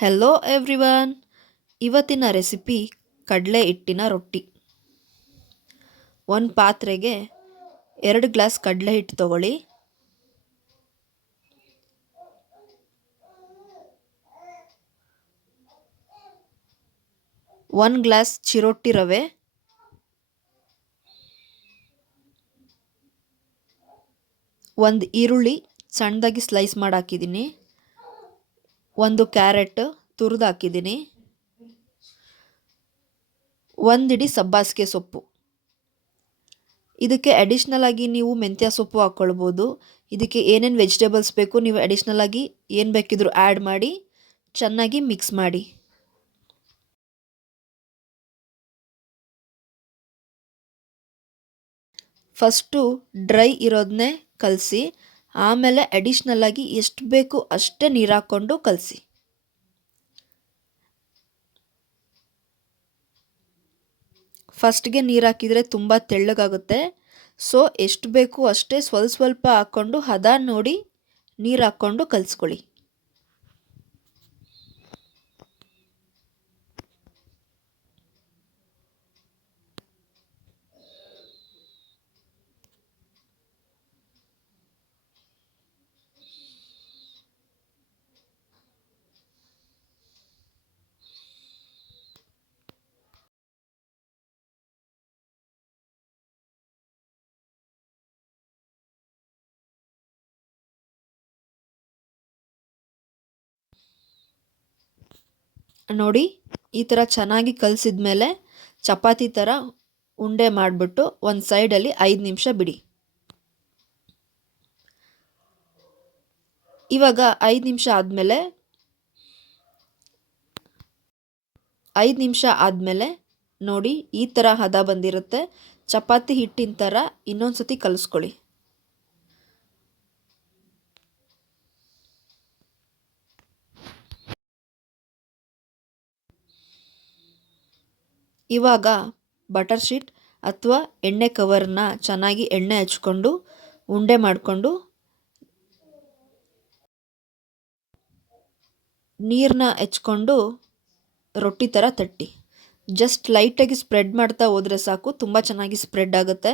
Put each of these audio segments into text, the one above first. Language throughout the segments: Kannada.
ಹೆಲೋ ಎವ್ರಿವನ್, ಇವತ್ತಿನ ರೆಸಿಪಿ ಕಡಲೆ ಹಿಟ್ಟಿನ ರೊಟ್ಟಿ. ಒಂದು ಪಾತ್ರೆಗೆ 2 ಗ್ಲಾಸ್ ಕಡಲೆ ಹಿಟ್ಟು ತಗೊಳ್ಳಿ. ಒಂದು ಗ್ಲಾಸ್ ಚಿರೋಟಿ ರವೆ, 1 ಈರುಳ್ಳಿ ಸಣ್ಣದಾಗಿ ಸ್ಲೈಸ್ ಮಾಡಿ ಹಾಕಿದ್ದೀನಿ, 1 ಕ್ಯಾರೆಟ್ ತುರಿದು ಹಾಕಿದ್ದೀನಿ, 1 ಹಿಡಿ ಸಬ್ಬಾಸಿಗೆ ಸೊಪ್ಪು. ಇದಕ್ಕೆ ಅಡಿಷ್ನಲ್ ಆಗಿ ನೀವು ಮೆಂತ್ಯ ಸೊಪ್ಪು ಹಾಕ್ಕೊಳ್ಬೋದು. ಇದಕ್ಕೆ ಏನೇನು ವೆಜಿಟೇಬಲ್ಸ್ ಬೇಕು ನೀವು ಅಡಿಷ್ನಲ್ ಆಗಿ ಏನು ಬೇಕಿದ್ರೂ ಆ್ಯಡ್ ಮಾಡಿ ಚೆನ್ನಾಗಿ ಮಿಕ್ಸ್ ಮಾಡಿ. ಫಸ್ಟು ಡ್ರೈ ಇರೋದನ್ನೇ ಕಲಸಿ, ಆಮೇಲೆ ಅಡಿಷ್ನಲ್ ಆಗಿ ಎಷ್ಟು ಬೇಕು ಅಷ್ಟೇ ನೀರು ಹಾಕ್ಕೊಂಡು ಕಲಸಿ. ಫಸ್ಟ್ಗೆ ನೀರು ಹಾಕಿದರೆ ತುಂಬ ತೆಳ್ಳಗಾಗುತ್ತೆ. ಸೊ ಎಷ್ಟು ಬೇಕು ಅಷ್ಟೇ ಸ್ವಲ್ಪ ಹಾಕ್ಕೊಂಡು ಹದ ನೋಡಿ ನೀರು ಹಾಕ್ಕೊಂಡು ಕಲಿಸ್ಕೊಳ್ಳಿ. ನೋಡಿ, ಈ ಥರ ಚೆನ್ನಾಗಿ ಕಲಸಿದ ಮೇಲೆ ಚಪಾತಿ ಥರ ಉಂಡೆ ಮಾಡಿಬಿಟ್ಟು ಒಂದು ಸೈಡಲ್ಲಿ 5 ನಿಮಿಷ ಬಿಡಿ. ಇವಾಗ 5 ನಿಮಿಷ ಆದಮೇಲೆ ನೋಡಿ ಈ ಥರ ಹದ ಬಂದಿರುತ್ತೆ. ಚಪಾತಿ ಹಿಟ್ಟಿನ ಥರ ಇನ್ನೊಂದು ಸತಿ ಕಲಿಸ್ಕೊಳ್ಳಿ. ಇವಾಗ ಬಟರ್ ಶೀಟ್ ಅಥವಾ ಎಣ್ಣೆ ಕವರ್ನ ಚೆನ್ನಾಗಿ ಎಣ್ಣೆ ಹಚ್ಕೊಂಡು ಉಂಡೆ ಮಾಡಿಕೊಂಡು ನೀರನ್ನ ಹೆಚ್ಕೊಂಡು ರೊಟ್ಟಿ ಥರ ತಟ್ಟಿ. ಜಸ್ಟ್ ಲೈಟಾಗಿ ಸ್ಪ್ರೆಡ್ ಮಾಡ್ತಾ ಹೋದರೆ ಸಾಕು, ತುಂಬ ಚೆನ್ನಾಗಿ ಸ್ಪ್ರೆಡ್ ಆಗುತ್ತೆ.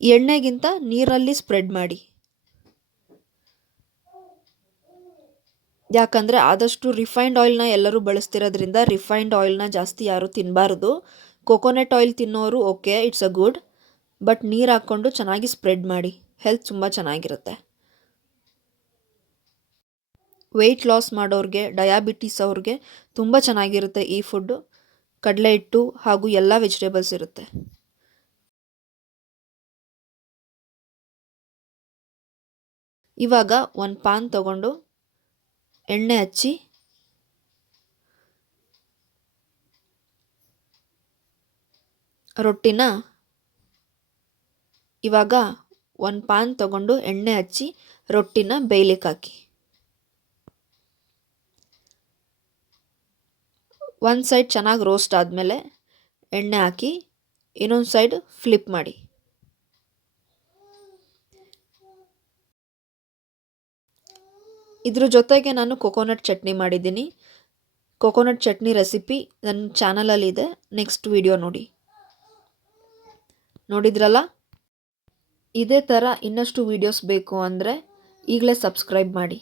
ಎಣ್ಣೆಗಿಂತ ನೀರಲ್ಲಿ ಸ್ಪ್ರೆಡ್ ಮಾಡಿ, ಯಾಕಂದರೆ ಆದಷ್ಟು ರಿಫೈನ್ಡ್ ಆಯಿಲ್ನ ಎಲ್ಲರೂ ಬಳಸ್ತಿರೋದ್ರಿಂದ ರಿಫೈನ್ಡ್ ಆಯಿಲ್ನ ಜಾಸ್ತಿ ಯಾರೂ ತಿನ್ನಬಾರ್ದು. ಕೊಕೊನೆಟ್ ಆಯಿಲ್ ತಿನ್ನೋರು okay, it's a good, but ನೀರು ಹಾಕ್ಕೊಂಡು ಚೆನ್ನಾಗಿ ಸ್ಪ್ರೆಡ್ ಮಾಡಿ, ಹೆಲ್ತ್ ತುಂಬ ಚೆನ್ನಾಗಿರುತ್ತೆ. ವೆಯ್ಟ್ ಲಾಸ್ ಮಾಡೋರಿಗೆ, ಡಯಾಬಿಟೀಸ್ ಅವ್ರಿಗೆ ತುಂಬ ಚೆನ್ನಾಗಿರುತ್ತೆ ಈ ಫುಡ್ಡು. ಕಡಲೆ ಹಿಟ್ಟು ಹಾಗೂ ಎಲ್ಲ ವೆಜಿಟೇಬಲ್ಸ್ ಇರುತ್ತೆ. ಇವಾಗ ಒಂದು ಪಾನ್ ತಗೊಂಡು ಎಣ್ಣೆ ಹಚ್ಚಿ ರೊಟ್ಟಿನ ಬೇಯಲಿಕ್ಕೆ ಹಾಕಿ. ಒಂದು ಸೈಡ್ ಚೆನ್ನಾಗಿ ರೋಸ್ಟ್ ಆದಮೇಲೆ ಎಣ್ಣೆ ಹಾಕಿ ಇನ್ನೊಂದು ಸೈಡ್ ಫ್ಲಿಪ್ ಮಾಡಿ. ಇದ್ರ ಜೊತೆಗೆ ನಾನು ಕೊಕೊನಟ್ ಚಟ್ನಿ ಮಾಡಿದ್ದೀನಿ. ಕೊಕೊನಟ್ ಚಟ್ನಿ ರೆಸಿಪಿ ನನ್ನ ಚಾನಲಲ್ಲಿದೆ, ನೆಕ್ಸ್ಟ್ ವಿಡಿಯೋ ನೋಡಿದ್ರಲ್ಲ. ಇದೇ ಥರ ಇನ್ನಷ್ಟು ವೀಡಿಯೋಸ್ ಬೇಕು ಅಂದರೆ ಈಗಲೇ ಸಬ್ಸ್ಕ್ರೈಬ್ ಮಾಡಿ.